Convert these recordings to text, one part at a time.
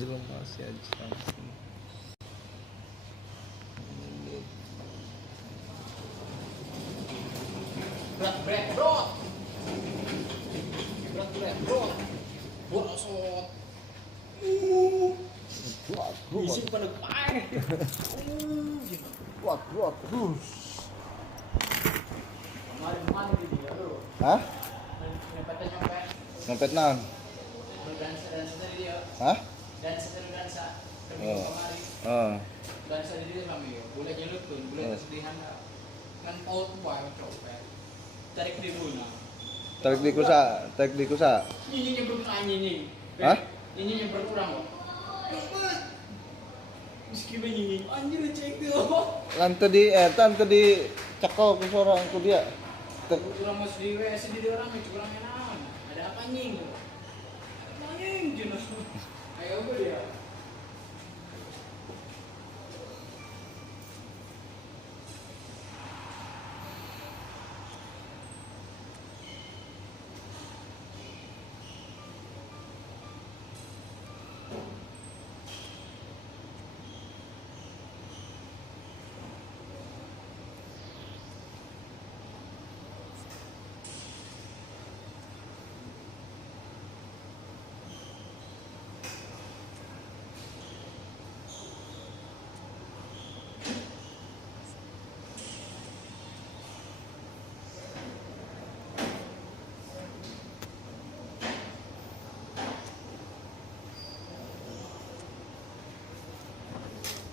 belum masih aja sampai. Berat bro. Berat bro. Borosot. Isi pada pakai. Kuat terus. Kemarin di dia lo. Hah? Nyopet. Nyopet nan? Dan dari dia. Hah? Dansa. Oh. Kemarin. Dansa di dia kami yo. Boleh jalur pun, boleh kesedihan kan out buat copet. Tarik di mana? Tarik di kusa. Nyinya berkurang nyinya. Hah? Nyinya berkurang kok. Meski nyinya anjir cek dia. Tante di cekol ke seorang ku dia. Kurang mas di WS di orang curang naon. Ada apa nying? Nying jenuh. Ayo gue dia.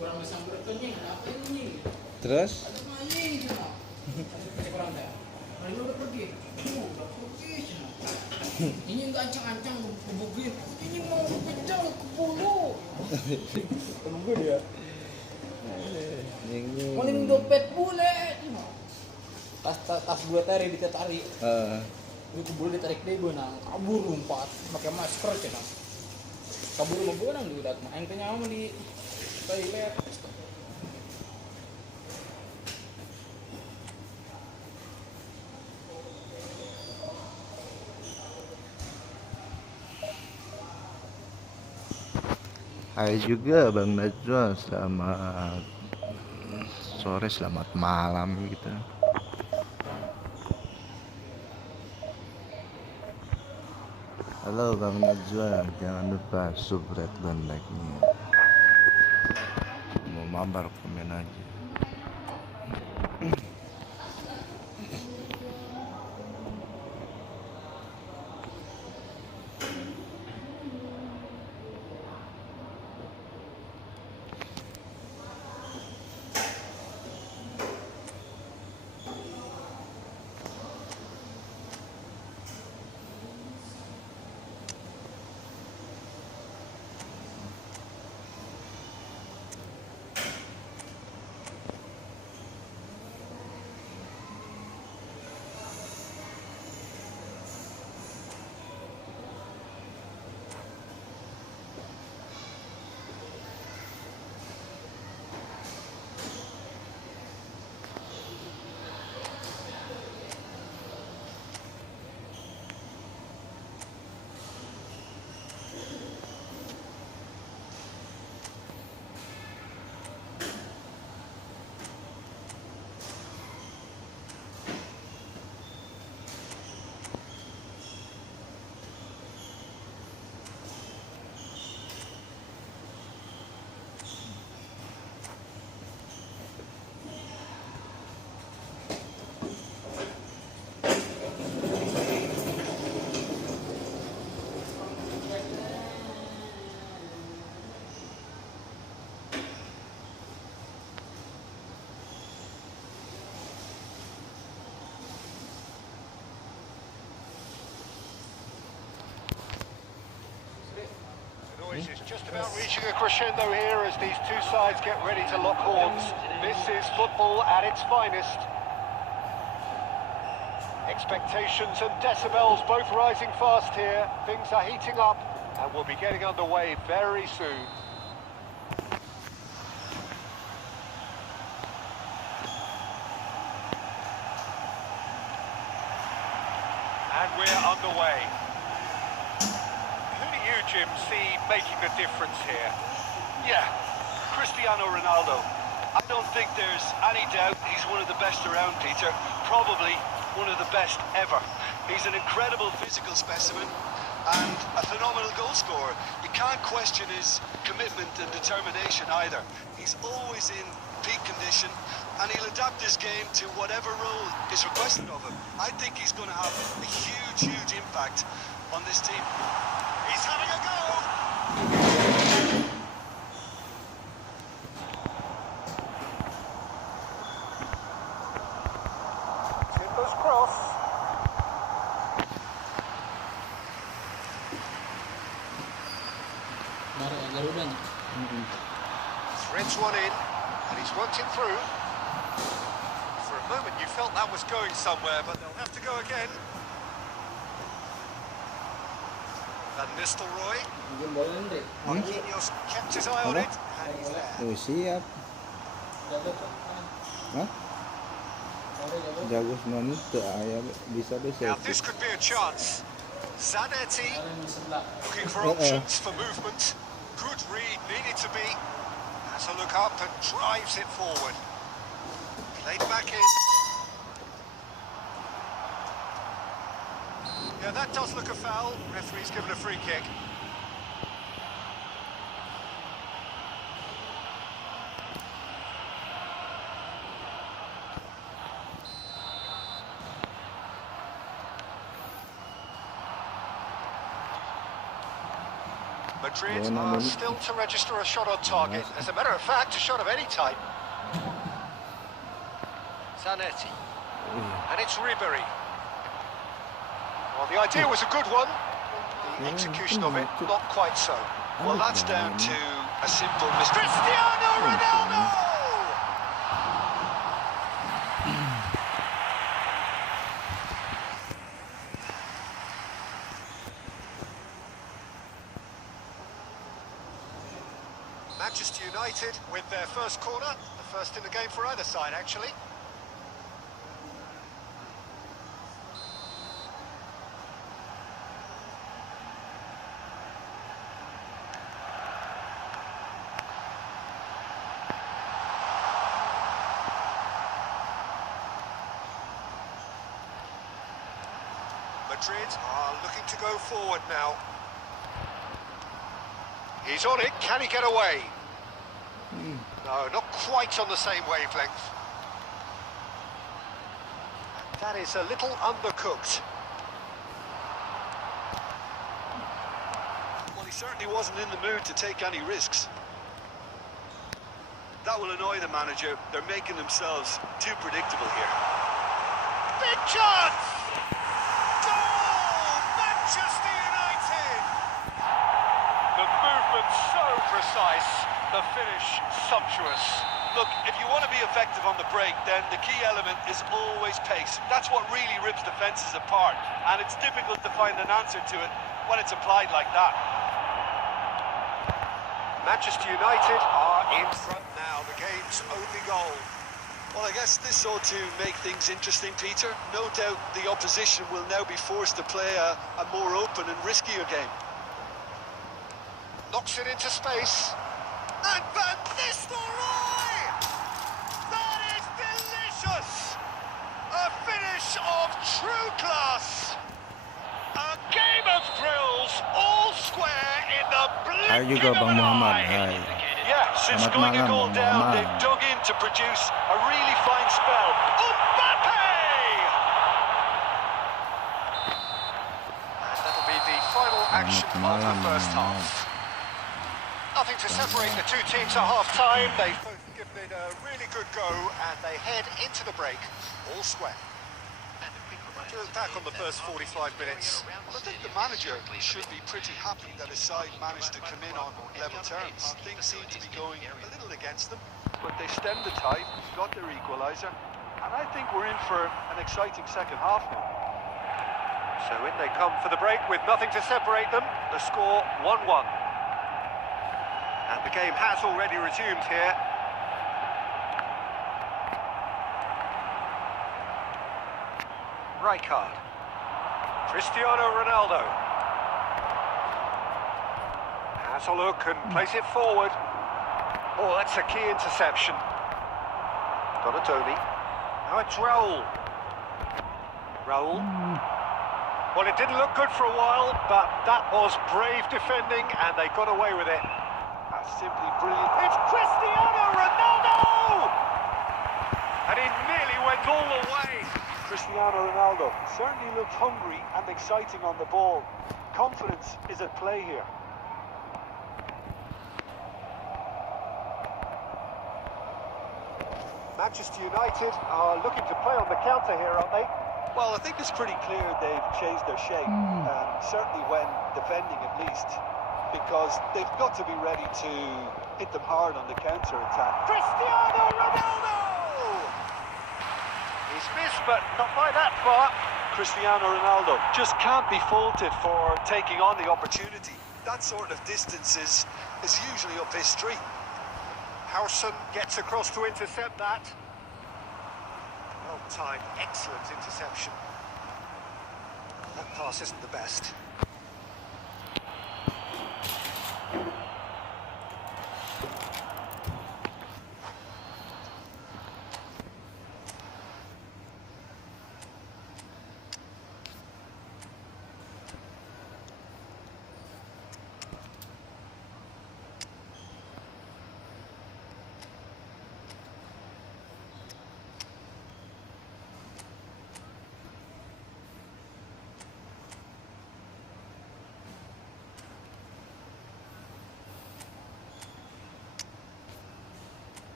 Kurang bisa berkenyang, apa ini? Terus? Ada maling sana. Kurang dah. Maling udah pergi. Udah pergi sana. Ini enggak ancang-ancang ke bukit. Ini mau kencang ke bulu. Tunggu dia. Maling dompet bule. Tas gue tarik ditarik. Itu ke bulu ditarik deh benang. Kabur lompat pakai masker cina. Kabur mau benang di udah. Main kenyang di toilet. Hai juga Bang Najwa, selamat sore, selamat malam gitu. Halo Bang Najwa, jangan lupa subscribe dan like-nya. Mau mabar komen aja. It's just about reaching a crescendo here as these two sides get ready to lock horns. This is football at its finest. Expectations and decibels both rising fast here. Things are heating up and we'll be getting underway very soon. And we're underway. Who do you Jim, see making the difference here? Yeah, Cristiano Ronaldo. I don't think there's any doubt he's one of the best around, Peter. Probably one of the best ever. He's an incredible physical specimen and a phenomenal goal scorer. You can't question his commitment and determination either. He's always in peak condition and he'll adapt his game to whatever role is requested of him. I think he's going to have a huge, huge impact on this team. He's having a go! Timber's cross. Threads one in, and he's worked it through. For a moment you felt that was going somewhere, but they'll have to go again. Van Nistelrooy. Marquinhos kept his eye on it, and he's there. Oh, siap. Hah? Jago semuanya tuh ayam bisa Now this could be a chance. Zanetti looking for options for movement. Good read, needed to be. Has a look up and drives it forward. Played back in. Yeah, that does look a foul. Referee's given a free kick. Madrid are still to register a shot on target. As a matter of fact, a shot of any type. Zanetti. And it's Ribery. Well, the idea was a good one. The execution of it, not quite so. Well, that's down to a simple mistake. Cristiano Ronaldo! Manchester United with their first corner, the first in the game for either side, actually. Madrid are looking to go forward now. He's on it, can he get away? No, not quite on the same wavelength. And that is a little undercooked. Well, he certainly wasn't in the mood to take any risks. That will annoy the manager. They're making themselves too predictable here. Big chance! Goal! Manchester United! The movement so precise, the finish sumptuous. Look, if you want to be effective on the break, then the key element is always pace. That's what really rips defences apart, and it's difficult to find an answer to it when it's applied like that. Manchester United are in front now, the game's only goal. Well, I guess this ought to make things interesting, Peter. No doubt the opposition will now be forced to play a more open and riskier game. Knocks it into space. And Van Nistelrooy! That is delicious! A finish of true class! A game of thrills, all square in the blinking of an eye! Yeah, since Selamat going a malam, goal Bang down, Maman. they've dug in to produce a really fine spell. Mbappe! And that'll be the final action of the first half. Nothing to separate the two teams at half-time. They've both given it a really good go, and they head into the break, all square. To look back on the first 45 minutes, Well, I think the manager should be pretty happy that his side managed to come in on level terms. Things seem to be going a little against them, but they stemmed the tide, got their equaliser, and I think we're in for an exciting second half now. So in they come for the break with nothing to separate them. The score 1-1. And the game has already resumed here. Rijkaard. Cristiano Ronaldo. Has a look and plays it forward. Oh, that's a key interception. Donatoni. Now it's Raul. Raul. Well, it didn't look good for a while, but that was brave defending, and they got away with it. That's simply brilliant. It's Cristiano Ronaldo! And it nearly went all the way. Cristiano Ronaldo certainly looked hungry and exciting on the ball. Confidence is at play here. Manchester United are looking to play on the counter here, aren't they? Well, I think it's pretty clear they've changed their shape, certainly when defending at least, because they've got to be ready to hit them hard on the counter-attack. Cristiano Ronaldo! He's missed, but not by that far. Cristiano Ronaldo just can't be faulted for taking on the opportunity. That sort of distance is usually up his street. Howson gets across to intercept that. Well timed, excellent interception. That pass isn't the best.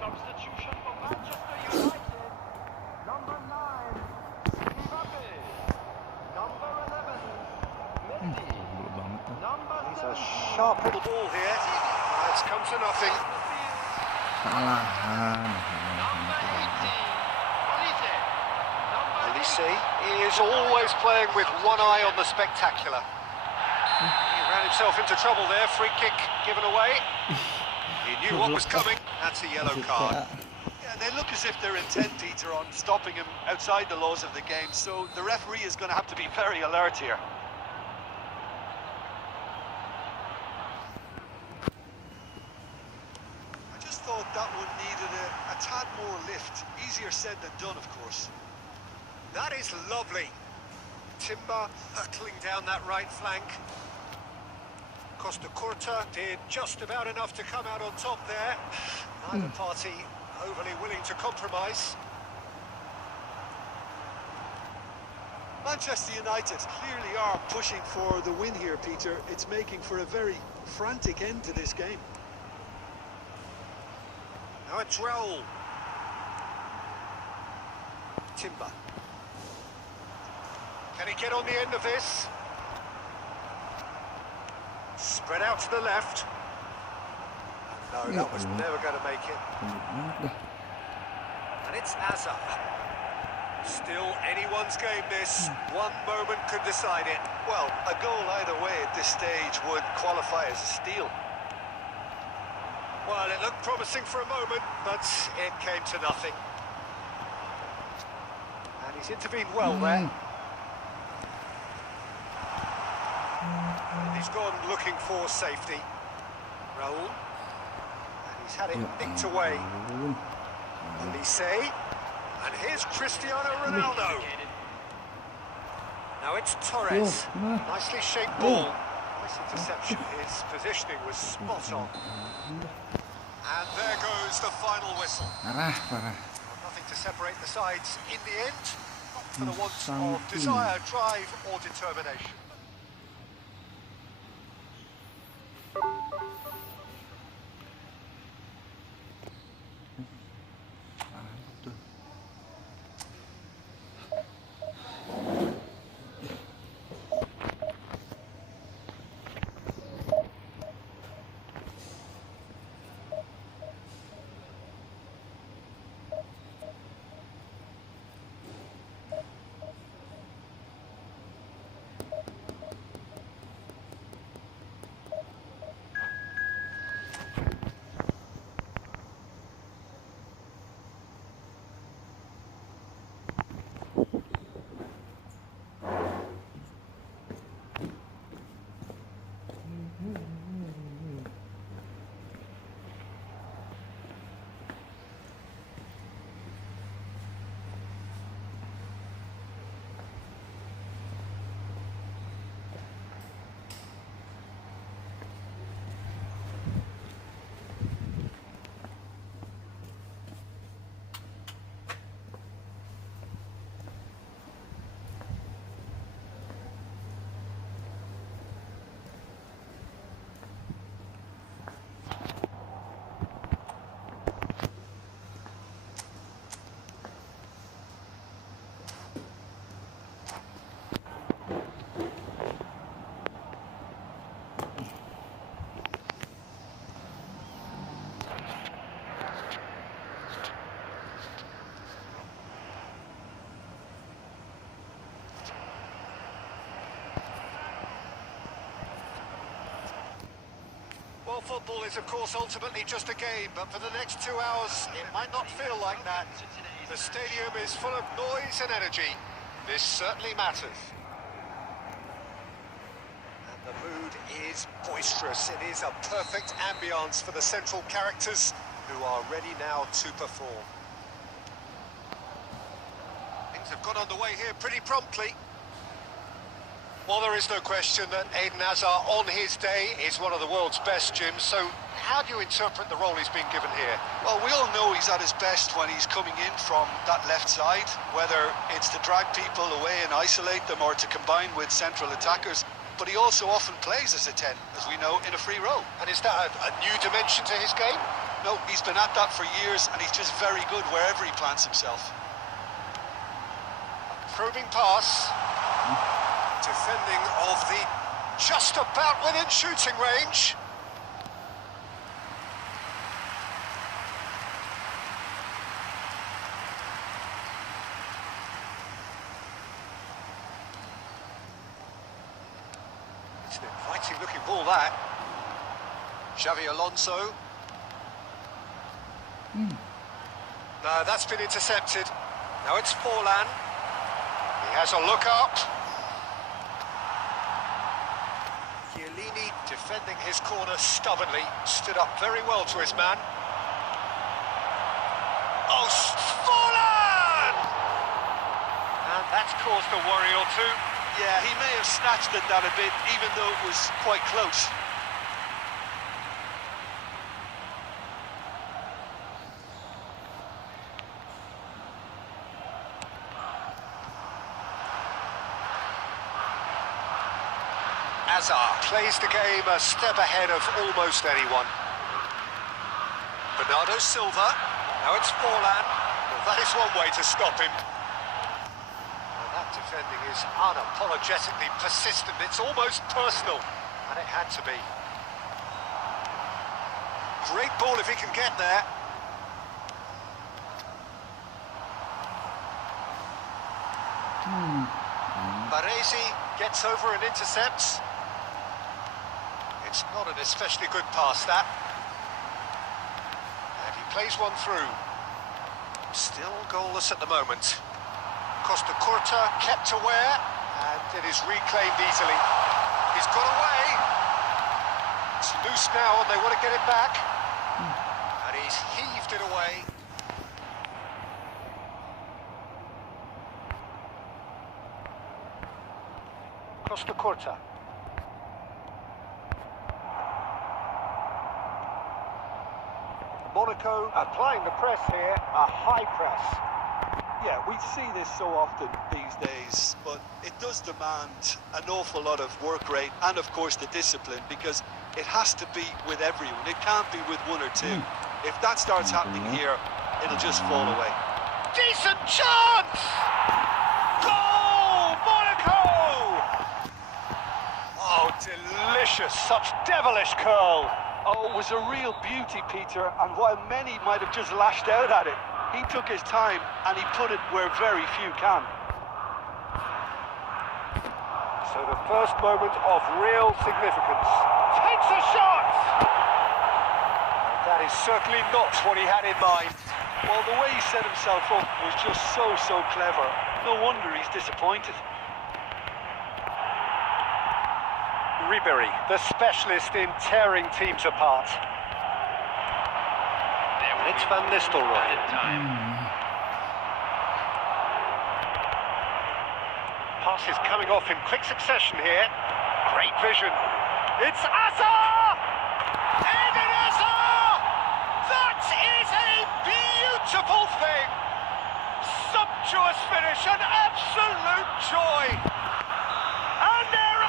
Substitution for Manchester United. Number 9, Mbappe. Number 11, Messi. Number 13. He's a sharp little ball here. It's come to nothing. Olise is always playing with one eye on the spectacular. He ran himself into trouble there. Free kick given away. He knew what was coming. That's a yellow card. Yeah, they look as if they're intent, Peter, on stopping him outside the laws of the game, so the referee is going to have to be very alert here. I just thought that one needed a tad more lift. Easier said than done, of course. That is lovely. Timber hurtling down that right flank. Costa Curta did just about enough to come out on top there. Neither party overly willing to compromise. Manchester United clearly are pushing for the win here, Peter. It's making for a very frantic end to this game. Now it's Raul. Timber. Can he get on the end of this? Spread out to the left. No, that was never going to make it. And it's Azar. Still anyone's game, this. One moment could decide it. Well, a goal either way at this stage would qualify as a steal. Well, it looked promising for a moment, but it came to nothing. And he's intervened well there. He's gone looking for safety. Raul. And he's had it nicked away. Olise. And here's Cristiano Ronaldo. Now it's Torres. Nicely shaped ball. Nice interception. His positioning was spot on. And there goes the final whistle. Nothing to separate the sides in the end. Not for the want of desire, drive or determination. Well, football is, of course, ultimately just a game, but for the next 2 hours, it might not feel like that. The stadium is full of noise and energy. This certainly matters. And the mood is boisterous. It is a perfect ambience for the central characters who are ready now to perform. Things have got underway here pretty promptly. Well, there is no question that Eden Hazard, on his day, is one of the world's best, Jim. So how do you interpret the role he's been given here? Well, we all know he's at his best when he's coming in from that left side, whether it's to drag people away and isolate them or to combine with central attackers. But he also often plays as a 10, as we know, in a free role. And is that a new dimension to his game? No, he's been at that for years, and he's just very good wherever he plants himself. Probing pass. Defending of the just about within shooting range. It's an inviting looking ball, that. Xavi Alonso. No, that's been intercepted. Now it's Forlan. He has a look up. Chiellini defending his corner stubbornly, stood up very well to his man. Oh, Forlan! And that's caused a worry or two. Yeah, he may have snatched at that a bit, even though it was quite close. Hazard plays the game a step ahead of almost anyone. Bernardo Silva. Now it's Forlan. Well, that is one way to stop him. Well, that defending is unapologetically persistent. It's almost personal, and it had to be. Great ball if he can get there. Baresi gets over and intercepts. It's not an especially good pass, that. And he plays one through. Still goalless at the moment. Costa Curta kept aware, and it is reclaimed easily. He's got away. It's loose now, and they want to get it back. And he's heaved it away. Costa Curta. Monaco applying the press here, a high press. Yeah, we see this so often these days, but it does demand an awful lot of work rate and, of course, the discipline, because it has to be with everyone. It can't be with one or two. If that starts happening here, it'll just fall away. Decent chance! Goal, Monaco! Oh, delicious, such devilish curl. Oh, it was a real beauty, Peter, and while many might have just lashed out at it, he took his time and he put it where very few can. So the first moment of real significance. Takes a shot! And that is certainly not what he had in mind. Well, the way he set himself up was just so clever. No wonder he's disappointed. Ribery, the specialist in tearing teams apart. It's Van Nistelrooy. Passes coming off in quick succession here. Great vision. It's Hazard! Eden Hazard! That is a beautiful thing! Sumptuous finish, an absolute joy! And there...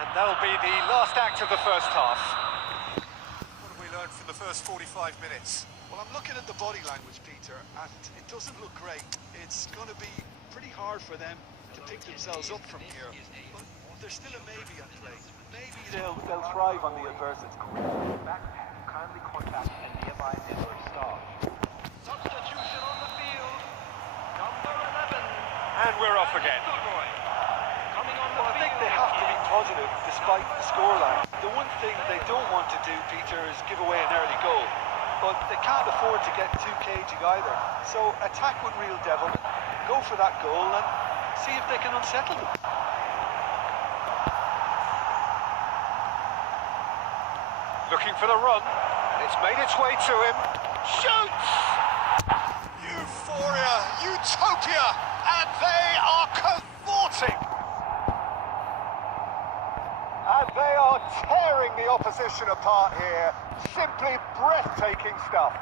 And that'll be the last act of the first half. What have we learned from the first 45 minutes? Well, I'm looking at the body language, Peter, and it doesn't look great. It's going to be pretty hard for them to pick themselves up from here. But there's still a maybe at play. Maybe They'll thrive on the adversity. Kindly contact a nearby network staff. Substitution on the field. Number 11. And we're off again. Coming on the Well, I think field. they have to be positive despite the scoreline. The one thing they don't want to do, Peter, is give away an early goal. But they can't afford to get too cagey either. So attack with real devilment, go for that goal and see if they can unsettle them. Looking for the run, and it's made its way to him. Shoots! Euphoria, utopia, and they are cavorting. And they are tearing the opposition apart here. Simply breathtaking stuff.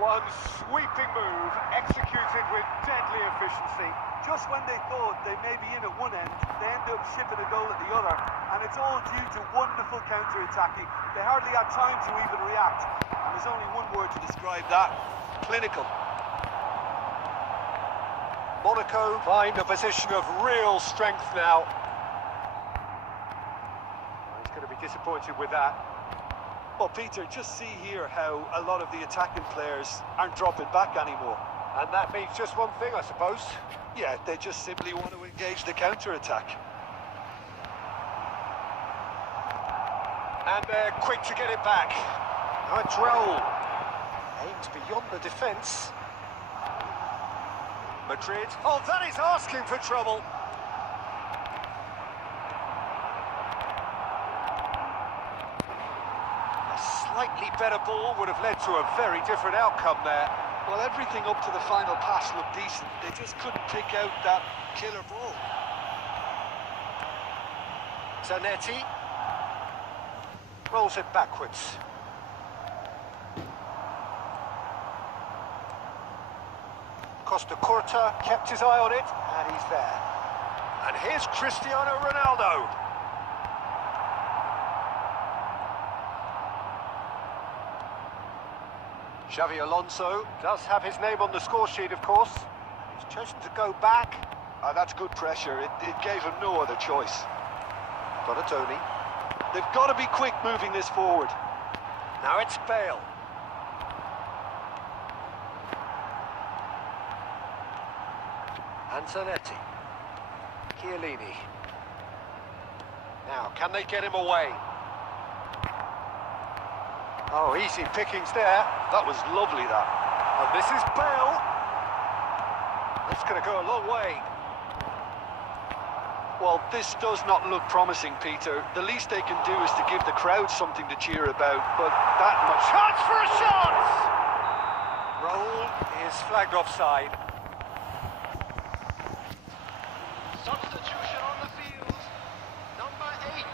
One sweeping move, executed with deadly efficiency. Just when they thought they may be in at one end, they end up shipping a goal at the other. And it's all due to wonderful counter-attacking. They hardly had time to even react. And there's only one word to describe that: clinical. Monaco find a position of real strength now. He's going to be disappointed with that. Well, Peter, just see here how a lot of the attacking players aren't dropping back anymore. And that means just one thing, I suppose. Yeah, they just simply want to engage the counter-attack. And they're quick to get it back. Now it's Raul. Aimed beyond the defence. Madrid. Oh, that is asking for trouble. A slightly better ball would have led to a very different outcome there. Well, everything up to the final pass looked decent. They just couldn't pick out that killer ball. Zanetti rolls it backwards. Costa Curta kept his eye on it, and he's there. And here's Cristiano Ronaldo. Xavi Alonso does have his name on the score sheet, of course. He's chosen to go back. That's good pressure. It gave him no other choice. Donatoni. They've got to be quick moving this forward. Now it's Bale. And Zanetti. Chiellini. Now, can they get him away? Oh, easy pickings there. That was lovely, that. And this is Bale. That's going to go a long way. Well, this does not look promising, Peter. The least they can do is to give the crowd something to cheer about, but that much... Chance for a shot! Raul is flagged offside. Substitution on the field. Number 8,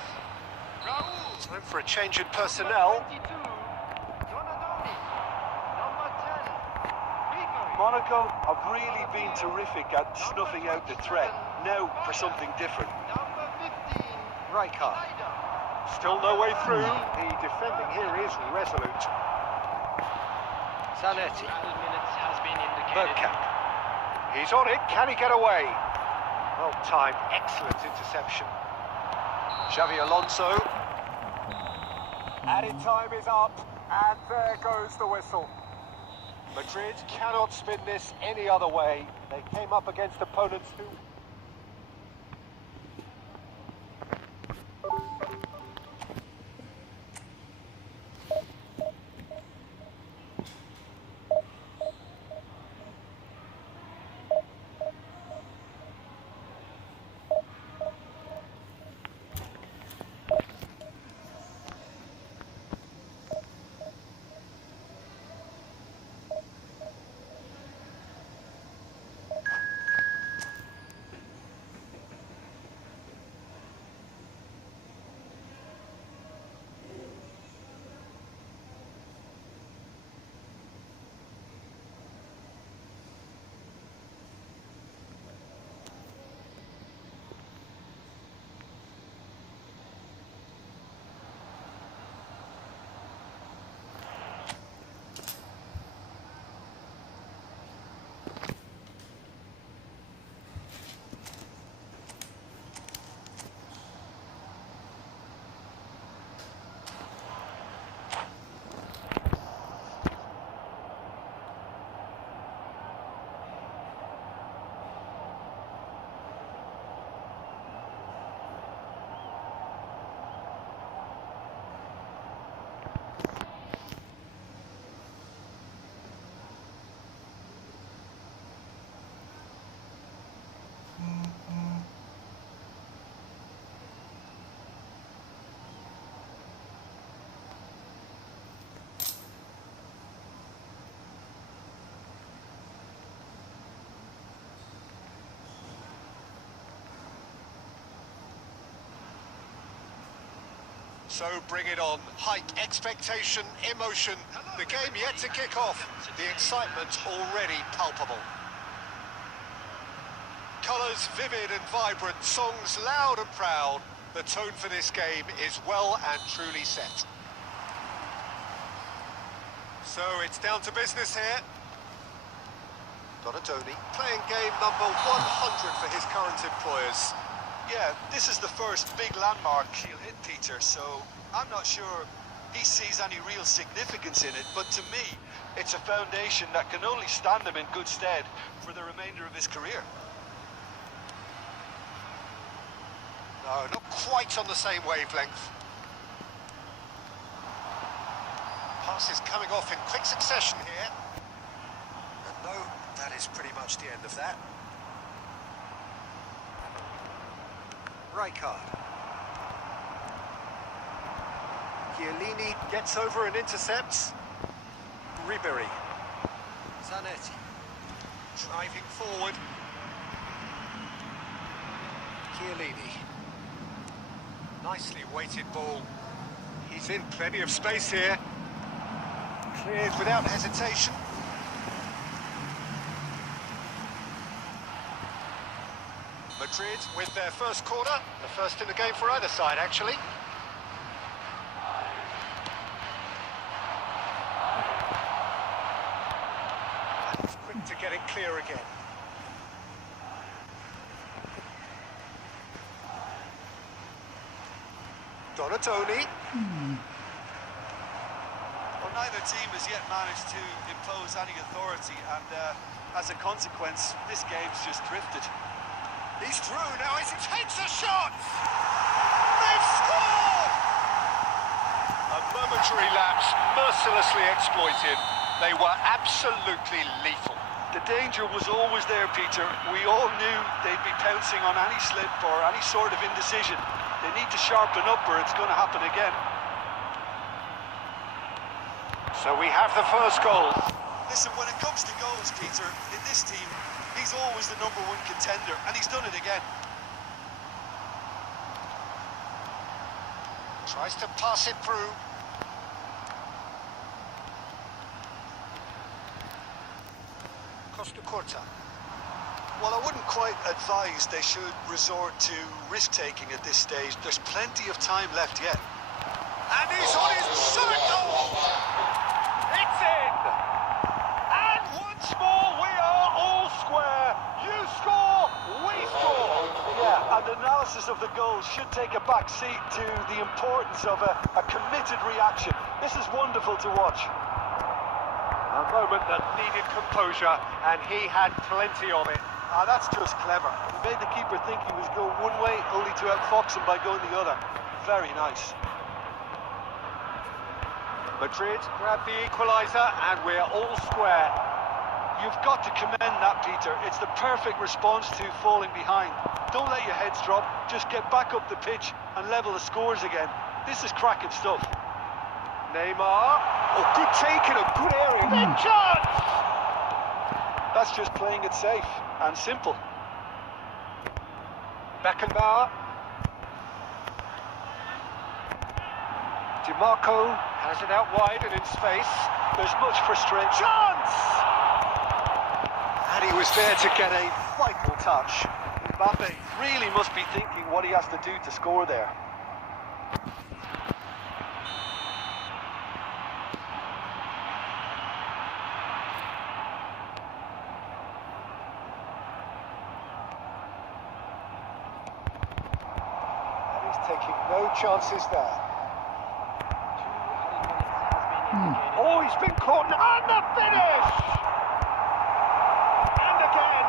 Raul. Time for a change in personnel. 22, Donadoni. Number 10, Rico. Monaco have really been terrific at snuffing out the threat. Now for something different. Number 15, Rijkaard. Schneider. Still no way through. The defending here is resolute. Zanetti. Added minutes has been indicated. Bergkamp. He's on it. Can he get away? Well timed. Excellent interception. Xavi Alonso. Added time is up. And there goes the whistle. Madrid cannot spin this any other way. They came up against opponents who... So bring it on. Hype, expectation, emotion. The game yet to kick off. The excitement already palpable. Colours vivid and vibrant, songs loud and proud. The tone for this game is well and truly set. So it's down to business here. Donadoni playing game number 100 for his current employers. Yeah, this is the first big landmark he'll hit, Peter, so I'm not sure he sees any real significance in it, but to me, it's a foundation that can only stand him in good stead for the remainder of his career. No, not quite on the same wavelength. Passes coming off in quick succession here. And no, that is pretty much the end of that. Rijkaard. Chiellini gets over and intercepts. Ribéry. Zanetti. Driving forward. Chiellini. Nicely weighted ball. He's in plenty of space here. Cleared without hesitation. Madrid with their first corner. The first in the game for either side, actually. And he's quick to get it clear again. Donadoni. Well, neither team has yet managed to impose any authority, and as a consequence, this game's just drifted. He's through now as he takes a shot! They've scored! A momentary lapse, mercilessly exploited. They were absolutely lethal. The danger was always there, Peter. We all knew they'd be pouncing on any slip or any sort of indecision. They need to sharpen up or it's going to happen again. So we have the first goal. Listen, when it comes to goals, Peter, in this team, he's always the #1 contender, and he's done it again. Tries to pass it through. Costa Curta. Well, I wouldn't quite advise they should resort to risk-taking at this stage. There's plenty of time left yet. And he's on his circle! It's in! And once more we are all square. You score, we score. Yeah, and analysis of the goal should take a back seat to the importance of a committed reaction. This is wonderful to watch. A moment that needed composure, and he had plenty of it. Ah, that's just clever. He made the keeper think he was going one way, only to outfox him by going the other. Very nice. Madrid grab the equaliser, and we're all square. You've got to commend that, Peter. It's the perfect response to falling behind. Don't let your heads drop. Just get back up the pitch and level the scores again. This is cracking stuff. Neymar. Oh, good take in a good area. Big chance! That's just playing it safe and simple. Beckenbauer. DiMarco has it out wide and in space. There's much frustration. Chance! And he was there to get a vital touch. Mbappe really must be thinking what he has to do to score there. And he's taking no chances there. Oh, he's been caught and the finish! And again!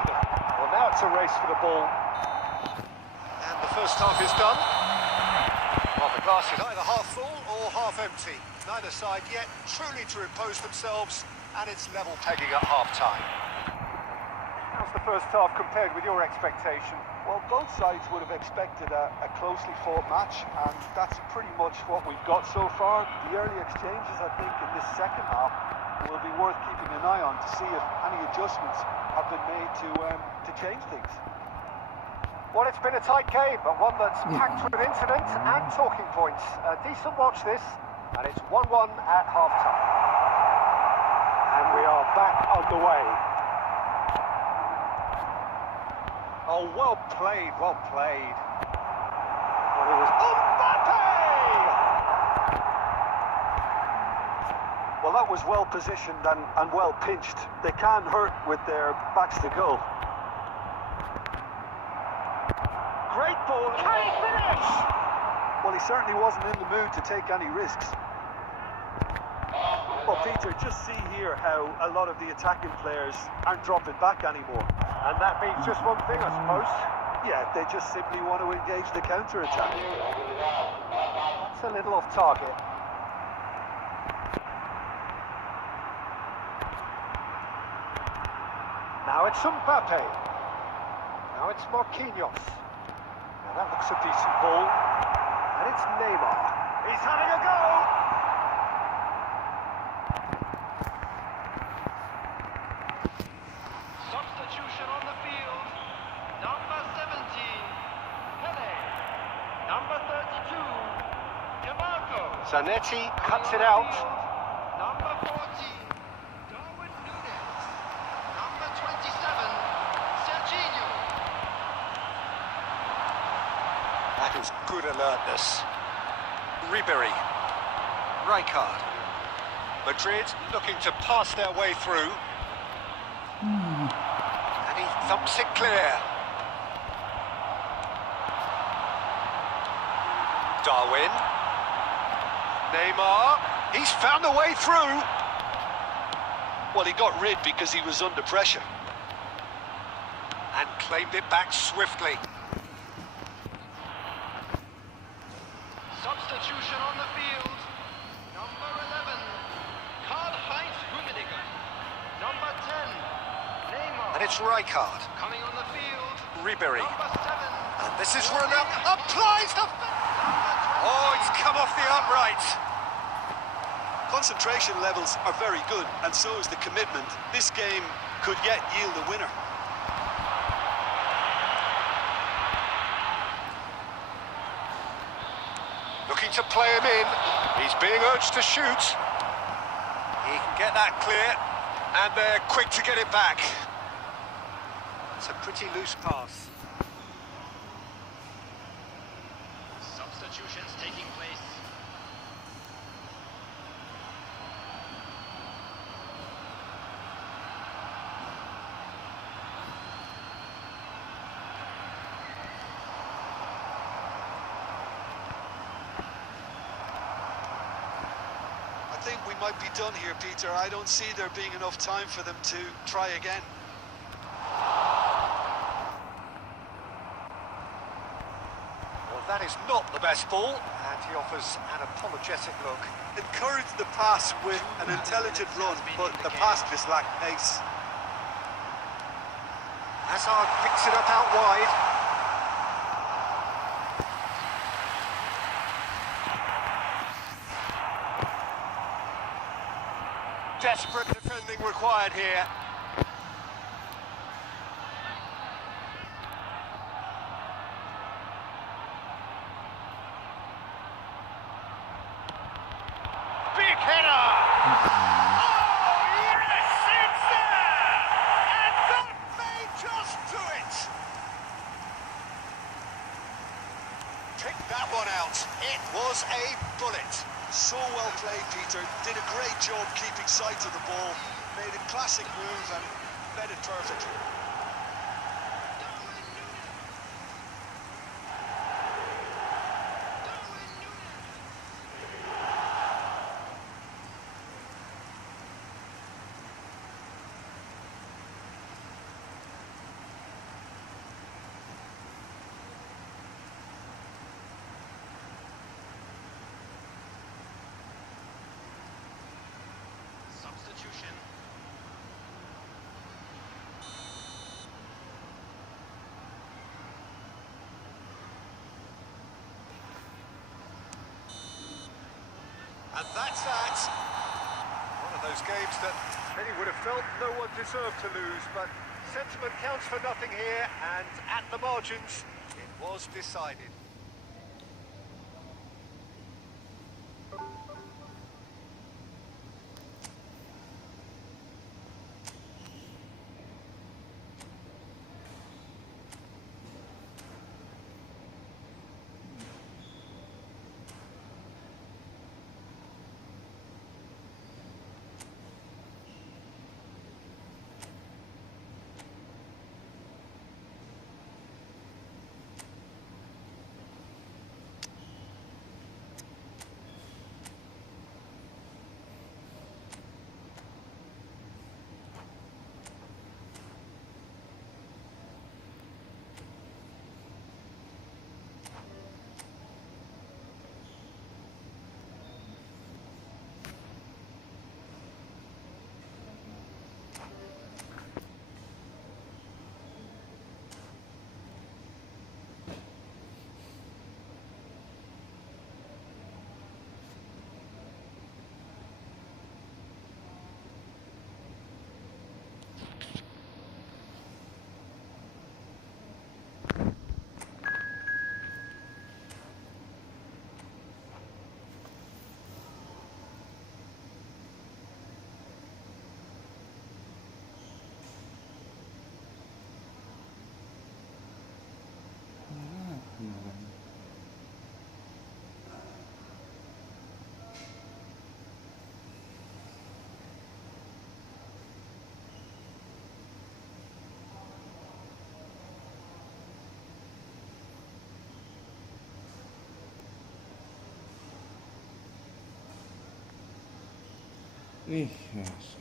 Well, now it's a race for the ball. And the first half is done. Well, the glass is either half full or half empty. Neither side yet truly to impose themselves, and it's level pegging at half-time. How's the first half compared with your expectation? Well, both sides would have expected a closely fought match, and that's pretty much what we've got so far. The early exchanges, I think, in this second half will be worth keeping an eye on to see if any adjustments have been made to change things. Well, it's been a tight game, but one that's packed with incident and talking points. A decent watch this, and it's 1-1 at half-time. And we are back on the way. Oh, well played, well played. Well, it was Mbappe! Well, that was well positioned and well pinched. They can't hurt with their backs to goal. Great ball. Can he finish? Well, he certainly wasn't in the mood to take any risks. Well, Peter, just see here how a lot of the attacking players aren't dropping back anymore. And that means just one thing, I suppose. Yeah, they just simply want to engage the counter-attack. That's a little off target. Now it's Mbappe. Now it's Marquinhos. Now that looks a decent ball. And it's Neymar. He's having a go! Substitution on the field. Number 17, Pele. Number 32, Demarco. Zanetti cuts it out. Number 40, Darwin Núñez. Number 27, Serginho. That is good alertness. Ribery. Rijkaard. Madrid looking to pass their way through. And he thumps it clear. Darwin. Neymar. He's found a way through. Well, he got rid because he was under pressure. And claimed it back swiftly. Substitution on the field. Number 11, Karl-Heinz Rummenigge. Number 10, Neymar. And it's Rijkaard. Coming on the field. Ribery. Number 7. And this is Ronaldo. Applies the... Oh, it's come off the upright. Concentration levels are very good, and so is the commitment. This game could yet yield a winner. Looking to play him in. He's being urged to shoot. He can get that clear, and they're quick to get it back. It's a pretty loose pass. Substitutions taking place. I think we might be done here, Peter. I don't see there being enough time for them to try again. Well, that is not the best ball, and he offers an apologetic look. Encouraged the pass with an intelligent run, but the pass just lacked pace. Hazard picks it up out wide. Desperate defending required here. Big header! Oh, yes, it's there! And that may just do it! Pick that one out. It was a bullet. So well played, Peter. Did a great job keeping sight of the ball. Made a classic move and led it perfectly. Substitution. And that's that. One of those games that many would have felt no one deserved to lose, but sentiment counts for nothing here, and at the margins, It was decided. Ih, yes.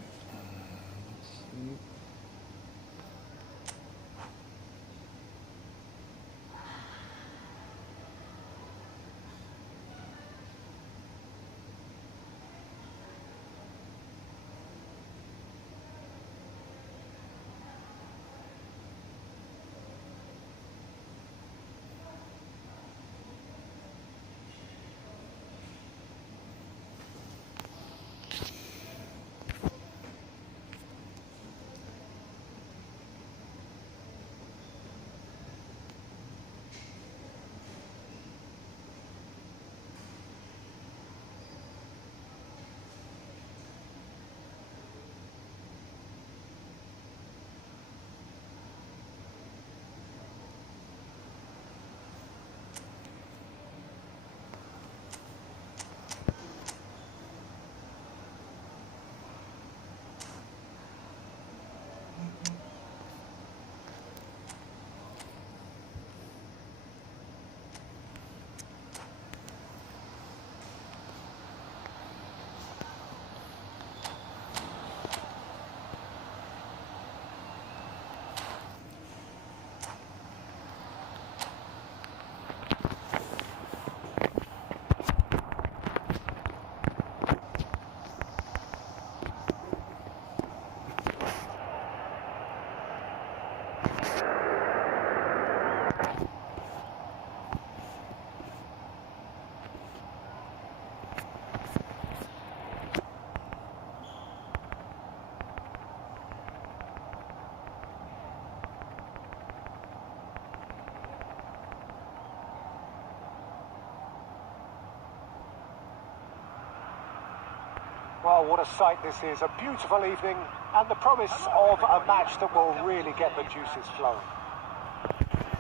Well, what a sight this is. A beautiful evening and the promise of a match that will really get the juices flowing.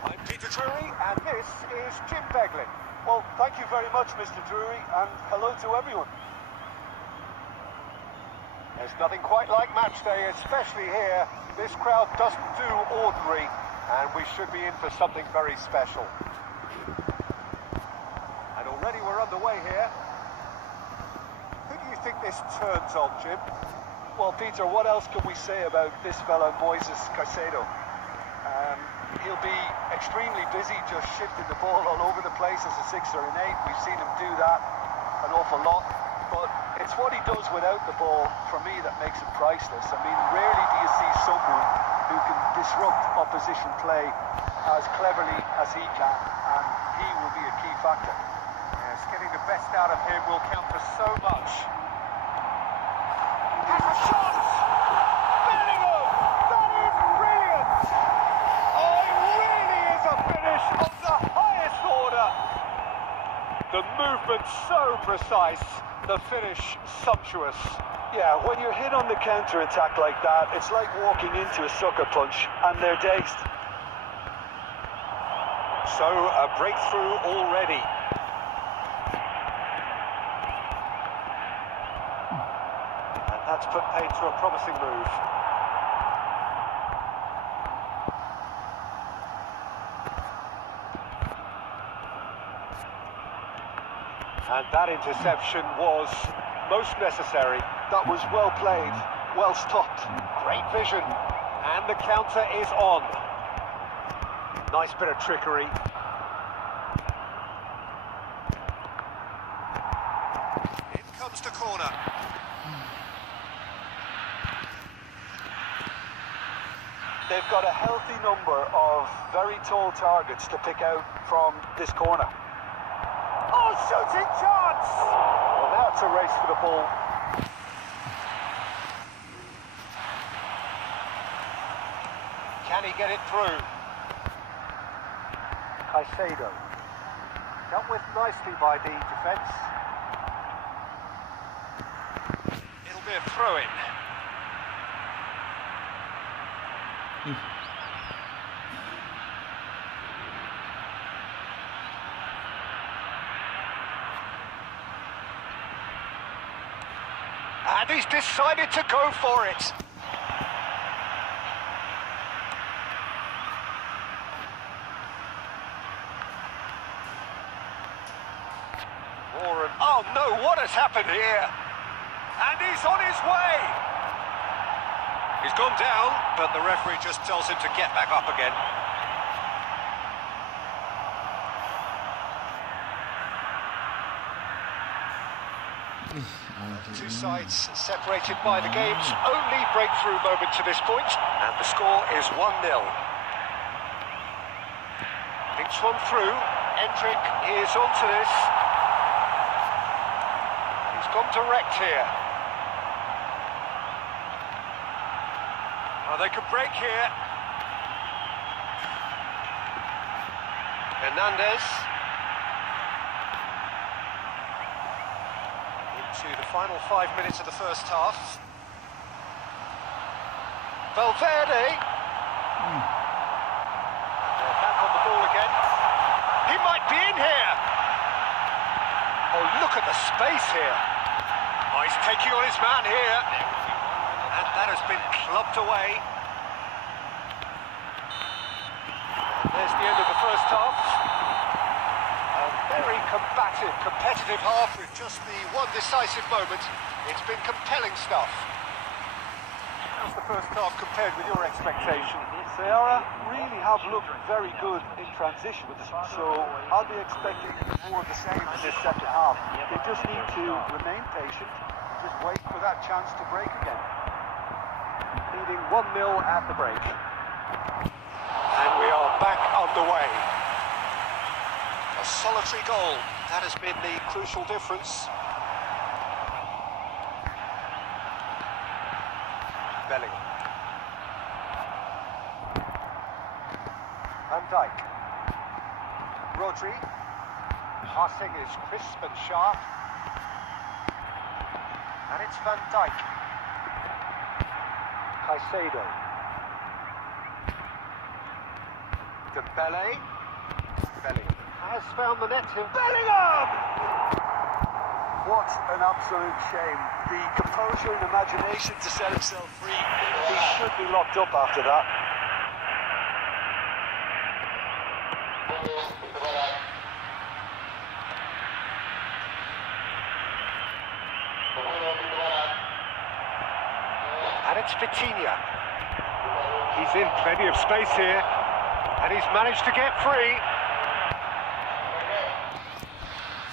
I'm Peter Drury and this is Jim Begley. Well, thank you very much, Mr. Drury, and hello to everyone. There's nothing quite like match day, especially here. This crowd doesn't do ordinary, and we should be in for something very special. And already we're underway here. Who do you think this turns on, Jim? Well, Peter, what else can we say about this fella, Moises Caicedo? He'll be extremely busy just shifting the ball all over the place as a 6 or an 8. We've seen him do that an awful lot. But it's what he does without the ball, for me, that makes him priceless. I mean, rarely do you see someone who can disrupt opposition play as cleverly as he can, and he will be a key factor. Yes, getting the best out of him will count for so much. Has a shot! Bellingham! That is brilliant! Oh, it really is a finish of the movement so precise, the finish sumptuous. Yeah, when you're hit on the counter-attack like that, it's like walking into a sucker punch, and they're dazed. So, a breakthrough already. And that's put paid to a promising move. And that interception was most necessary. That was well played, well stopped. Great vision. And the counter is on. Nice bit of trickery. In comes the corner. They've got a healthy number of very tall targets to pick out from this corner. Oh, shooting chance! Well, now it's a race for the ball. Can he get it through? Caicedo. Dealt with nicely by the defence. It'll be a throw-in. And he's decided to go for it. Oh no, what has happened here? And he's on his way. He's gone down, but the referee just tells him to get back up again. The two sides separated by the game's only breakthrough moment to this point, and the score is 1-0. Thinks one through. Endrick is onto this. He's gone direct here. Oh, they could break here. Hernandez. Into the final 5 minutes of the first half. Valverde. They're back on the ball again. He might be in here. Oh, look at the space here. Oh, he's taking on his man here. And that has been clubbed away. And there's the end of the first half. A very combative, competitive half with just the one decisive moment. It's been compelling stuff. How's the first half compared with your expectations? Seara really have looked very good in transition, so I'll be expecting more of the same in this second half. They just need to remain patient, just wait for that chance to break again. Leading 1-0 at the break. And we are back underway. A solitary goal. That has been the crucial difference. Bellingham. Van Dijk. Rodri. Passing is crisp and sharp. And it's Van Dijk. Caicedo. Dembele. Bellingham has found the net here. Bellingham! What an absolute shame. The composure and imagination to set himself free. He should be locked up after that. And it's Vitinha. He's in plenty of space here. And he's managed to get free.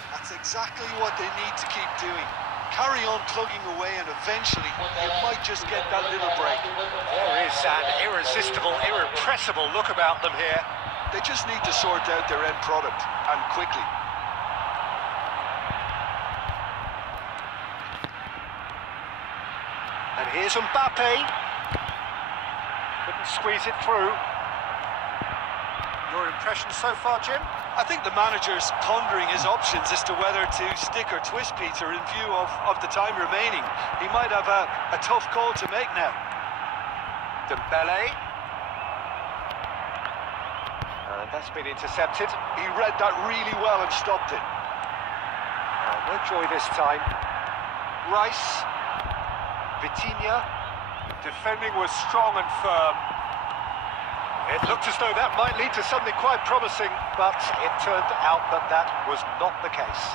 That's exactly what they need to keep doing. Carry on plugging away and eventually you might just get that little break. There is an irresistible, irrepressible look about them here. They just need to sort out their end product, and quickly. And here's Mbappe. Couldn't squeeze it through. Your impression so far, Jim? I think the manager's pondering his options as to whether to stick or twist Peter in view of the time remaining. He might have a tough call to make now. Dembele. And that's been intercepted. He read that really well and stopped it. No joy this time. Rice. Vitinha. Defending was strong and firm. It looked as though that might lead to something quite promising, but it turned out that that was not the case.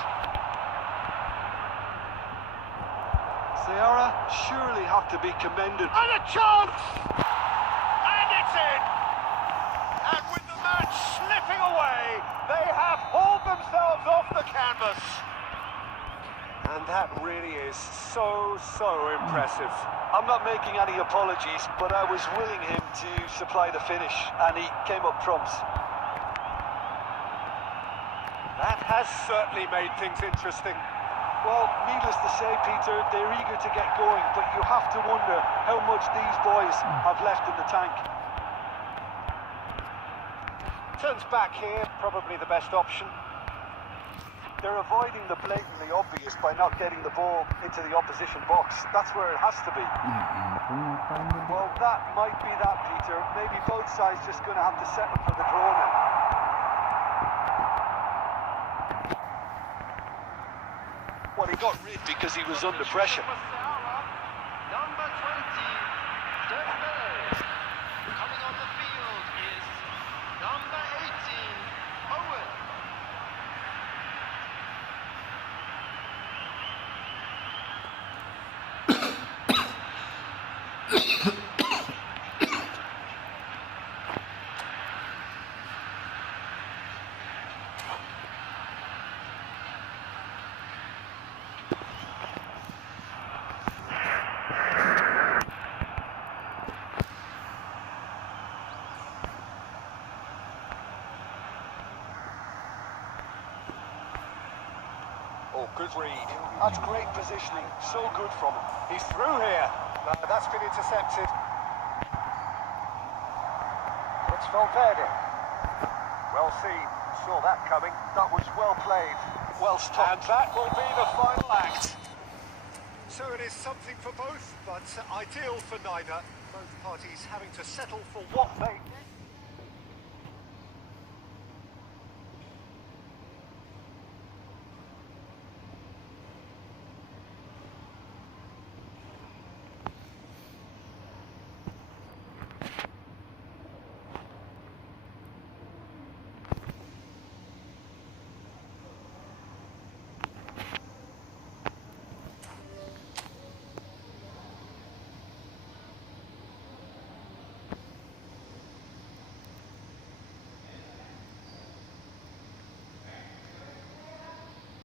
Sierra surely have to be commended. And a chance! And it's in! And with the match slipping away, they have hauled themselves off the canvas. And that really is so impressive. I'm not making any apologies, but I was willing him to supply the finish, and he came up trumps. That has certainly made things interesting. Well, needless to say, Peter, they're eager to get going, but you have to wonder how much these boys have left in the tank. Turns back here, probably the best option. They're avoiding the blatantly obvious by not getting the ball into the opposition box. That's where it has to be. Well, that might be that, Peter. Maybe both sides just going to have to settle for the draw now. Well, he got rid because he was under pressure. Number 20, Dembele. Coming on the field is number 18, Owen. Oh, good read. That's great positioning. So good from him. He's through here. That's been intercepted. It's Valverde. Well seen. Saw that coming. That was well played. Well stopped. And that will be the final act. So it is something for both, but ideal for neither. Both parties having to settle for what they